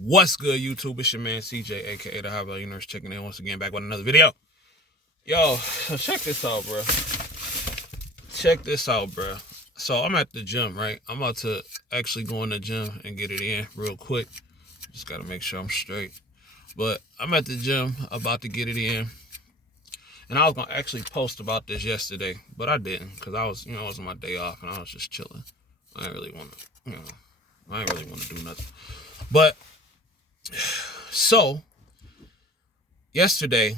What's good, YouTube? It's your man CJ, aka the How Value Nurse, checking in once again, back with another video. Yo, so check this out, bro. Check this out, bro. So I'm at the gym, right? I'm about to actually go in the gym and get it in real quick. Just gotta make sure I'm straight. But I'm at the gym, about to get it in. And I was gonna actually post about this yesterday, but I didn't, because I was, it was my day off and I was just chilling. I didn't really want to, I didn't really want to do nothing. But so yesterday,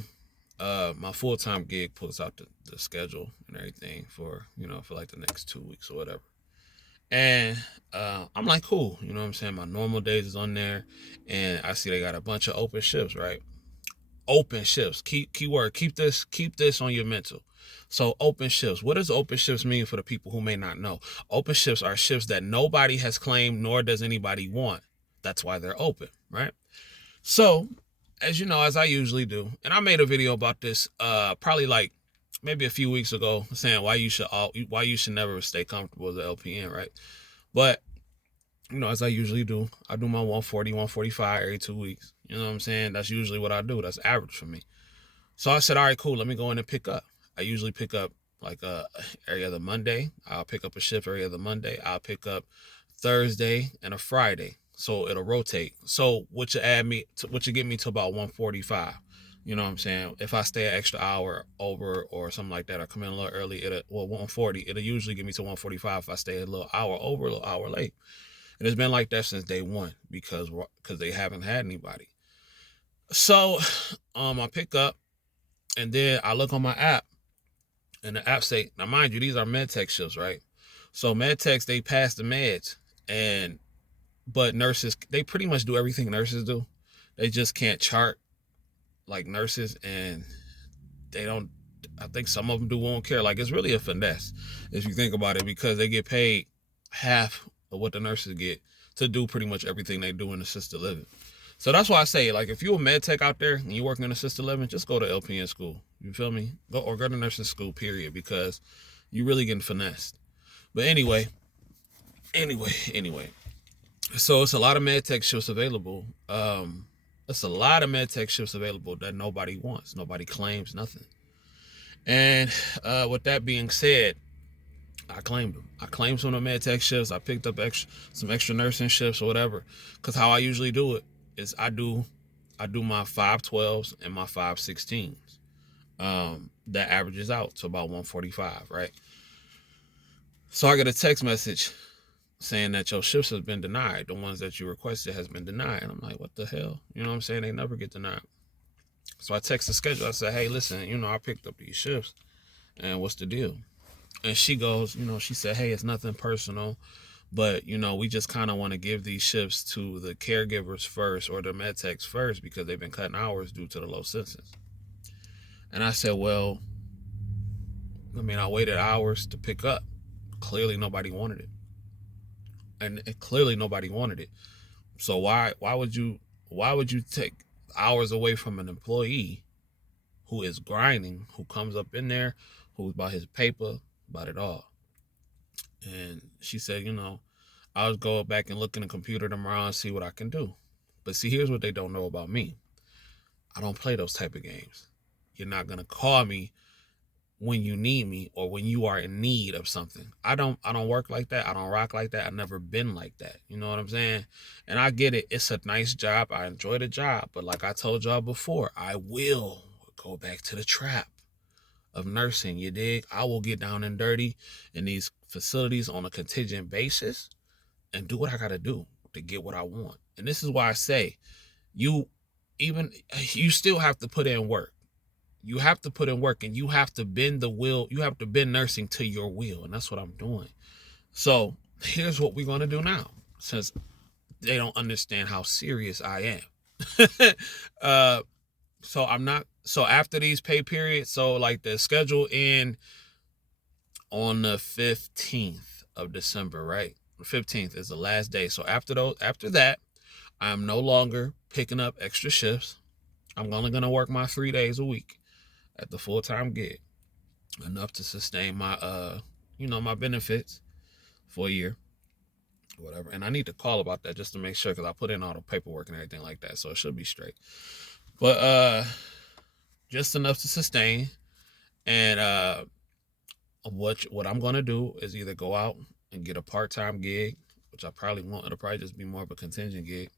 my full-time gig puts out the schedule and everything for for like the next 2 weeks or whatever. And I'm like, cool, you know what I'm saying? My normal days is on there, and I see they got a bunch of open shifts, right? Open shifts. Keyword. Keep this on your mental. So open shifts. What does open shifts mean for the people who may not know? Open shifts are shifts that nobody has claimed, nor does anybody want. That's why they're open, right? So, as you know, as I usually do, and I made a video about this probably like maybe a few weeks ago, saying why you should never stay comfortable as an LPN, right? But as I usually do, I do my 140, 145 every 2 weeks. You know what I'm saying? That's usually what I do. That's average for me. So I said, all right, cool. Let me go in and pick up. I usually pick up like every other Monday. I'll pick up a shift every other Monday. I'll pick up Thursday and a Friday. So it'll rotate. So what you get me to about 145. You know what I'm saying? If I stay an extra hour over or something like that, or come in a little early, 140, it'll usually get me to 145 if I stay a little hour over, a little hour late. And it's been like that since day one because they haven't had anybody. So I pick up, and then I look on my app, and the app say, now mind you, these are med tech shifts, right? So med techs, they pass the meds, but nurses, they pretty much do everything nurses do. They just can't chart like nurses, and they don't, I think some of them won't care. Like, it's really a finesse if you think about it, because they get paid half of what the nurses get to do pretty much everything they do in assisted living. So that's why I say, like, if you're a med tech out there and you're working in assisted living, just go to LPN school. You feel me? Go to nursing school, period, because you really getting finessed. But anyway. So it's a lot of med tech shifts available. It's a lot of med tech shifts available that nobody wants. Nobody claims nothing. And with that being said, I claimed them. I claimed some of the med tech shifts. I picked up some extra nursing shifts or whatever. Because how I usually do it is I do my 512s and my 516s. That averages out to about 145, right? So I get a text message saying that your shifts has been denied. The ones that you requested has been denied. And I'm like, what the hell? You know what I'm saying? They never get denied. So I text the schedule. I said, hey, listen, I picked up these shifts, and what's the deal? And she goes, she said, hey, it's nothing personal, but, we just kind of want to give these shifts to the caregivers first, or the med techs first, because they've been cutting hours due to the low census. And I said, well, I waited hours to pick up. Clearly nobody wanted it. And clearly nobody wanted it. So why would you take hours away from an employee who is grinding, who comes up in there, who's about his paper, about it all? And she said, I'll go back and look in the computer tomorrow and see what I can do. But see, here's what they don't know about me. I don't play those type of games. You're not going to call me when you need me or when you are in need of something. I don't work like that. I don't rock like that. I've never been like that. You know what I'm saying? And I get it. It's a nice job. I enjoy the job. But like I told y'all before, I will go back to the trap of nursing. You dig? I will get down and dirty in these facilities on a contingent basis and do what I got to do to get what I want. And this is why I say you still have to put in work. You have to put in work, and you have to bend the will. You have to bend nursing to your will. And that's what I'm doing. So here's what we're going to do now, since they don't understand how serious I am. So after these pay periods, so like the schedule end on the 15th of December, right? The 15th is the last day. So after that, I'm no longer picking up extra shifts. I'm only going to work my 3 days a week at the full-time gig, enough to sustain my my benefits for a year. whatever. And I need to call about that just to make sure, because I put in all the paperwork and everything like that, so it should be straight. But just enough to sustain. And what I'm gonna do is either go out and get a part-time gig, which I probably won't. It'll probably just be more of a contingent gig.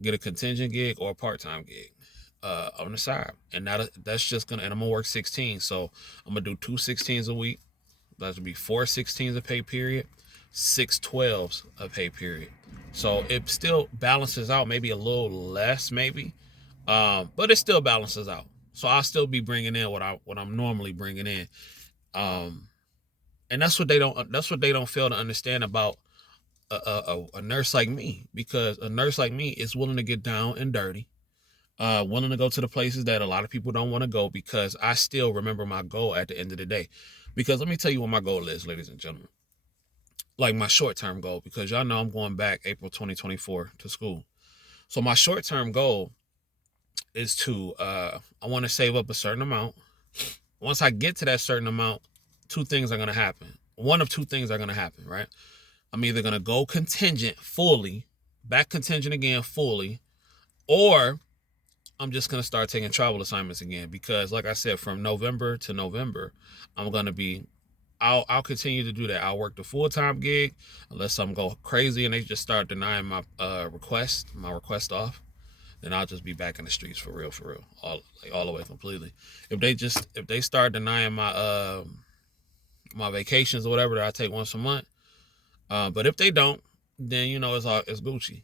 Get a contingent gig or a part-time gig on the side, and that's just gonna. And I'm gonna work 16, so I'm gonna do 2 16s a week. That'll be 4 16s a pay period, 6 12s a pay period. So it still balances out, maybe a little less, maybe, but it still balances out. So I'll still be bringing in what I'm normally bringing in, and that's what they don't fail to understand about a nurse like me, because a nurse like me is willing to get down and dirty, willing to go to the places that a lot of people don't want to go, because I still remember my goal at the end of the day. Because let me tell you what my goal is, ladies and gentlemen. Like my short-term goal, because y'all know I'm going back April 2024 to school. So my short-term goal is to, I want to save up a certain amount. Once I get to that certain amount, 2 things are going to happen. One of 2 things are going to happen, right? I'm either going to go contingent fully, back contingent again fully, or I'm just going to start taking travel assignments again, because like I said, from November to November, I'm going to be, I'll continue to do that. I'll work the full-time gig unless something go crazy and they just start denying my request off. Then I'll just be back in the streets for real, all the way completely. If they start denying my my vacations or whatever that I take once a month, but if they don't, then it's Gucci.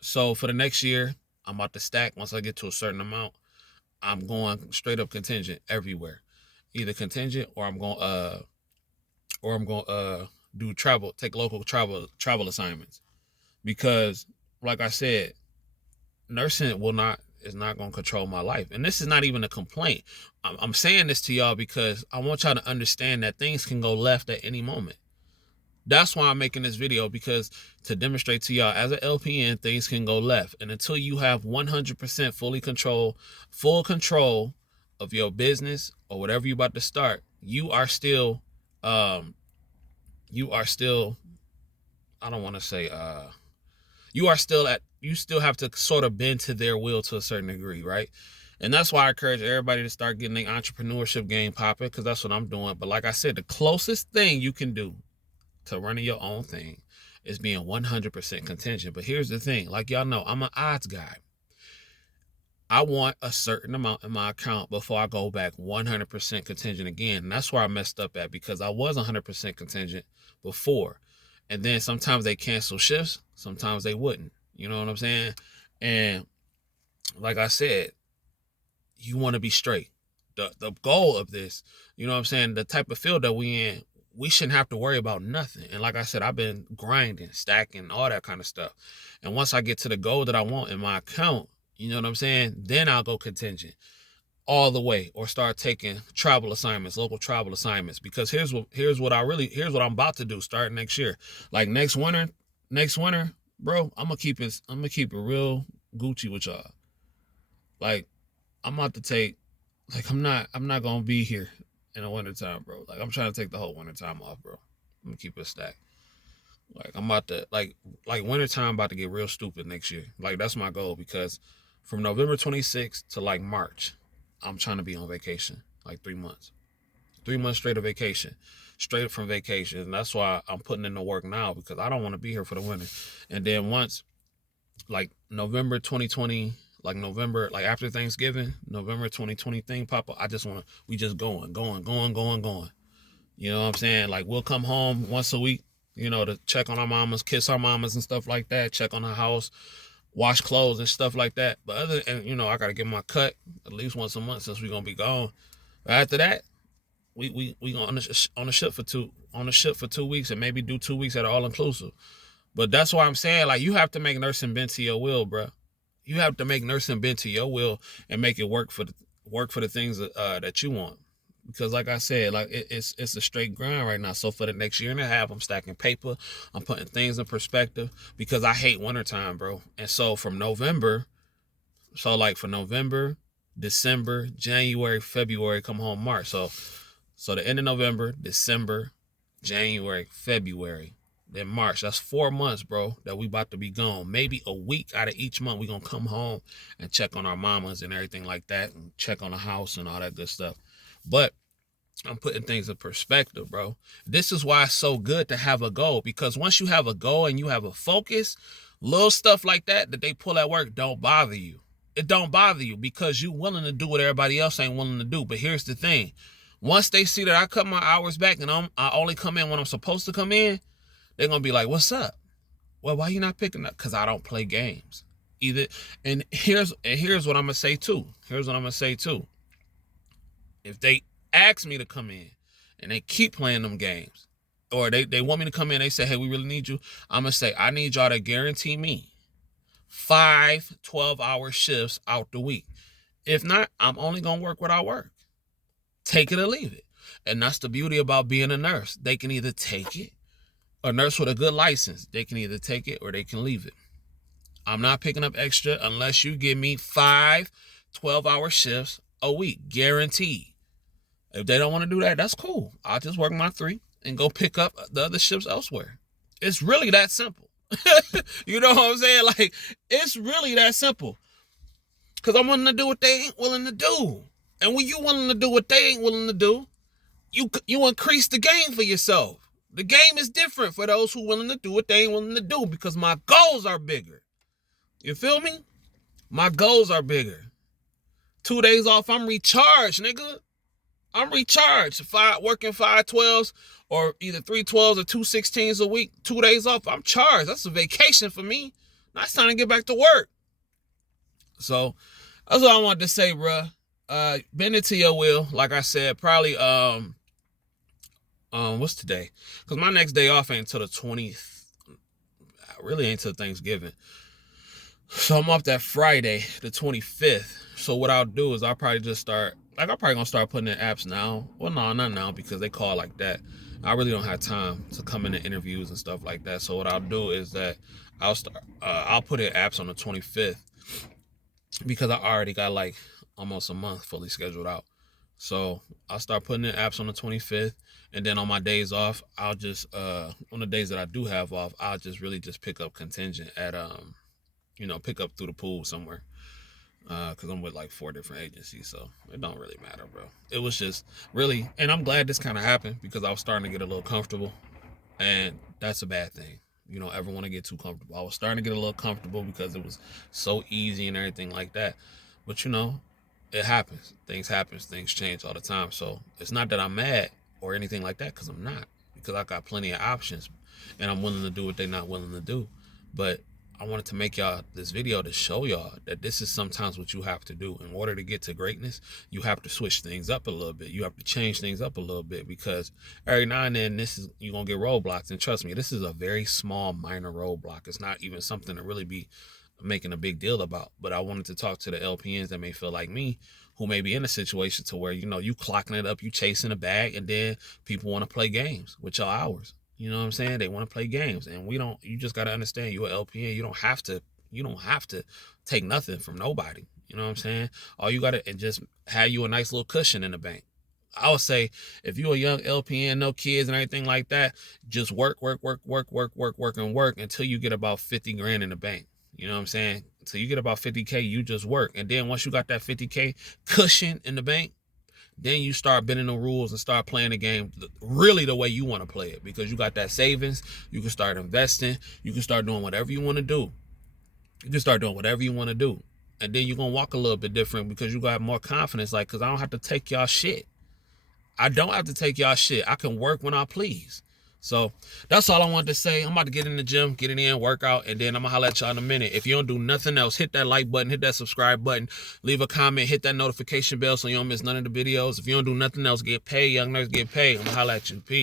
So for the next year, I'm about to stack. Once I get to a certain amount, I'm going straight up contingent everywhere. Either contingent or I'm going do take local travel assignments. Because like I said, nursing is not going to control my life. And this is not even a complaint. I'm saying this to y'all because I want y'all to understand that things can go left at any moment. That's why I'm making this video, because to demonstrate to y'all, as an LPN, things can go left. And until you have 100% full control of your business or whatever you're about to start, you are still, I don't want to say, you still have to sort of bend to their will to a certain degree, right? And that's why I encourage everybody to start getting the entrepreneurship game popping, because that's what I'm doing. But like I said, the closest thing you can do to running your own thing is being 100% contingent. But here's the thing, like y'all know, I'm an odds guy. I want a certain amount in my account before I go back 100% contingent again. And that's where I messed up at, because I was 100% contingent before. And then sometimes they cancel shifts, sometimes they wouldn't. You know what I'm saying? And like I said, you want to be straight. The goal of this, you know what I'm saying, the type of field that we in, we shouldn't have to worry about nothing. And like I said, I've been grinding, stacking, all that kind of stuff. And once I get to the goal that I want in my account, you know what I'm saying, then I'll go contingent all the way, or start taking travel assignments, local travel assignments. Because here's what I'm about to do starting next year. Like next winter, bro, I'm gonna keep it real Gucci with y'all. Like, I'm about to take, like, I'm not gonna be here in the wintertime, bro. Like, I'm trying to take the whole wintertime off, bro. I'm gonna keep it stacked. Like, I'm about to, like wintertime about to get real stupid next year. Like, that's my goal, because from November 26th to like March, I'm trying to be on vacation, like 3 months. 3 months straight of vacation, straight from vacation. And that's why I'm putting in the work now, because I don't want to be here for the winter. And then once, like November 2020, like November, like after Thanksgiving, November 2020 thing pop up, we just going. You know what I'm saying? Like, we'll come home once a week, to check on our mamas, kiss our mamas and stuff like that, check on the house, wash clothes and stuff like that. But I got to get my cut at least once a month, since we're going to be gone. But after that, we on the ship for 2 weeks, and maybe do 2 weeks at all inclusive. But that's why I'm saying, like, you have to make nursing bend to your will, bro. You have to make nursing bend to your will and make it work for the things that you want. Because like I said, like it's a straight grind right now. So for the next year and a half, I'm stacking paper. I'm putting things in perspective, because I hate wintertime, bro. And so for November, December, January, February, come home March. So the end of November, December, January, February, Then March. That's 4 months, bro, that we about to be gone. Maybe a week out of each month, we going to come home and check on our mamas and everything like that, and check on the house and all that good stuff. But I'm putting things in perspective, bro. This is why it's so good to have a goal, because once you have a goal and you have a focus, little stuff like that they pull at work don't bother you. It don't bother you because you're willing to do what everybody else ain't willing to do. But here's the thing. Once they see that I cut my hours back and I only come in when I'm supposed to come in, they're going to be like, what's up? Well, why you not picking up? Because I don't play games. And here's what I'm going to say too. If they ask me to come in and they keep playing them games, or they want me to come in, they say, hey, we really need you, I'm going to say, I need y'all to guarantee me 5 12-hour shifts out the week. If not, I'm only going to work what I work. Take it or leave it. And that's the beauty about being a nurse. They can either take it, a nurse with a good license, they can either take it or they can leave it. I'm not picking up extra unless you give me 5 12-hour shifts a week, guaranteed. If they don't want to do that, that's cool. I'll just work my 3 and go pick up the other shifts elsewhere. It's really that simple. You know what I'm saying? Like, it's really that simple. Because I'm willing to do what they ain't willing to do. And when you willing to do what they ain't willing to do, you increase the game for yourself. The game is different for those who willing to do what they ain't willing to do, because my goals are bigger. You feel me? My goals are bigger. 2 days off, I'm recharged, nigga. I'm recharged. Working 5 12s or either 3 12s or 2 16s a week, 2 days off, I'm charged. That's a vacation for me. Now it's time to get back to work. So that's what I wanted to say, bruh. Bend it to your will. Like I said, probably what's today? Because my next day off ain't until the 20th. Really ain't until Thanksgiving. So I'm off that Friday, the 25th. So what I'll do is I'll probably just start, I'm probably gonna start putting in apps now. Well, no, not now, because they call like that. I really don't have time to come into interviews and stuff like that. So what I'll do is that I'll put in apps on the 25th, because I already got like almost a month fully scheduled out. So I'll start putting in apps on the 25th, and then on my days off, I'll just on the days that I do have off, I'll just really just pick up contingent at pick up through the pool somewhere. Because I'm with like 4 different agencies, so it don't really matter, bro. It was just really, and I'm glad this kind of happened, because I was starting to get a little comfortable, and that's a bad thing. You don't ever want to get too comfortable. I was starting to get a little comfortable because it was so easy and everything like that. But it happens. Things happen. Things change all the time. So it's not that I'm mad or anything like that, because I'm not. Because I got plenty of options, and I'm willing to do what they're not willing to do. But I wanted to make y'all this video to show y'all that this is sometimes what you have to do. In order to get to greatness, you have to switch things up a little bit. You have to change things up a little bit, because every now and then you're going to get roadblocks. And trust me, this is a very small, minor roadblock. It's not even something to really be making a big deal about. But I wanted to talk to the LPNs that may feel like me, who may be in a situation to where, you clocking it up, you chasing a bag, and then people want to play games with your hours. You know what I'm saying? They want to play games, and you just got to understand, you're an LPN. You don't have to take nothing from nobody. You know what I'm saying? All you got to, and just have you a nice little cushion in the bank. I would say, if you're a young LPN, no kids and everything like that, just work until you get about 50 grand in the bank. You know what I'm saying? Until you get about 50K, you just work. And then once you got that 50K cushion in the bank, then you start bending the rules and start playing the game really the way you want to play it, because you got that savings. You can start investing. You can start doing whatever you want to do. And then you're going to walk a little bit different, because you got more confidence. Like, because I don't have to take y'all shit. I can work when I please. So that's all I wanted to say. I'm about to get in the gym, get it in, work out, and then I'm going to holler at y'all in a minute. If you don't do nothing else, hit that like button, hit that subscribe button, leave a comment, hit that notification bell so you don't miss none of the videos. If you don't do nothing else, get paid. Young Nurse, get paid. I'm going to holler at you. Peace.